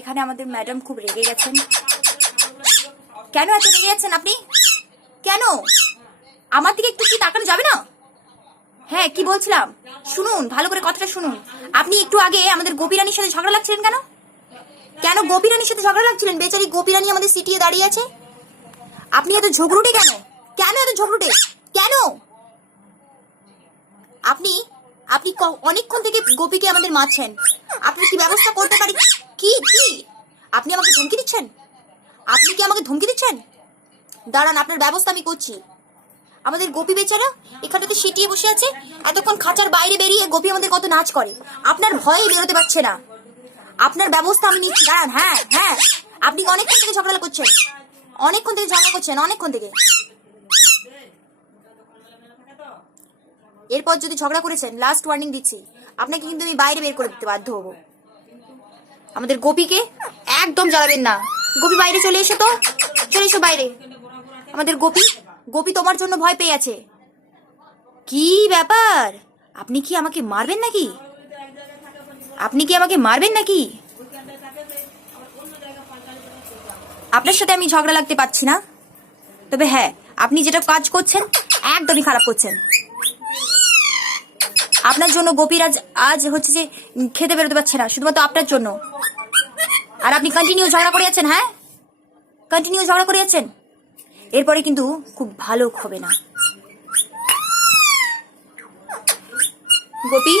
এখানে আমাদের ম্যাডাম খুব রেগে গেছেন। কেন এত রেগে যাচ্ছেন আপনি? কেন? আমার দিকে একটু কি তাকানো যাবে না? হ্যাঁ, কি বলছিলাম শুনুন, ভালো করে কথাটা শুনুন। আপনি একটু আগে আমাদের গোপী রানীর সাথে ঝগড়া লাগছিলেন কেন? কেন গোপী রানীর সাথে ঝগড়া লাগছিলেন? বেচারি গোপী রানী আমাদের সিটিয়ে দাঁড়িয়ে আছে। আপনি এত ঝগড়ুটে কেন? কেন এত ঝগড়ুটে? কেন? আপনি আপনি অনেকক্ষণ থেকে গোপীকে আমাদের মারছেন। আপনার কি ব্যবস্থা করতে পারি? কি কি আপনি আমাকে ধমকি দিচ্ছেন? আপনি কি আমাকে ধমকি দিচ্ছেন? দাঁড়ান, আপনার ব্যবস্থা আমি করছি। আমাদের গোপী বেচারা এখানটাতে সিটিয়ে বসে আছে, এতক্ষণ খাঁচার বাইরে বেরিয়ে গোপী আমাদের কত নাচ করে, আপনার ভয়ে বেরোতে পারছে না। আপনার ব্যবস্থা আমি নিচ্ছি, দাঁড়ান। হ্যাঁ হ্যাঁ, আপনি অনেকক্ষণ থেকে ঝগড়া করছেন, অনেকক্ষণ থেকে। এরপর যদি ঝগড়া করেছেন, লাস্ট ওয়ার্নিং দিচ্ছি, আপনাকে কিন্তু আমি বাইরে বের করে দিতে বাধ্য হবো। আমাদের গোপীকে একদম জ্বালাবেন না। গোপী বাইরে চলে এসো তো, চলে এসো বাইরে। আমাদের গোপী তোমার জন্য ভয় পেয়ে আছে। কি ব্যাপার? আপনি কি আমাকে মারবেন নাকি? আপনার সাথে আমি ঝগড়া লাগতে পারছি না, তবে হ্যাঁ, আপনি যেটা কাজ করছেন একদমই খারাপ করছেন। আপনার জন্য গোপীরাজ আজ হচ্ছে যে খেতে বেরোতে পারছে না, শুধুমাত্র আপনার জন্য। আর আপনি কন্টিনিউ ঝগড়া করে যাচ্ছেন। হ্যাঁ, কন্টিনিউ ঝগড়া করে যাচ্ছেন। এরপরে কিন্তু খুব ভালো হবে না। গোপী,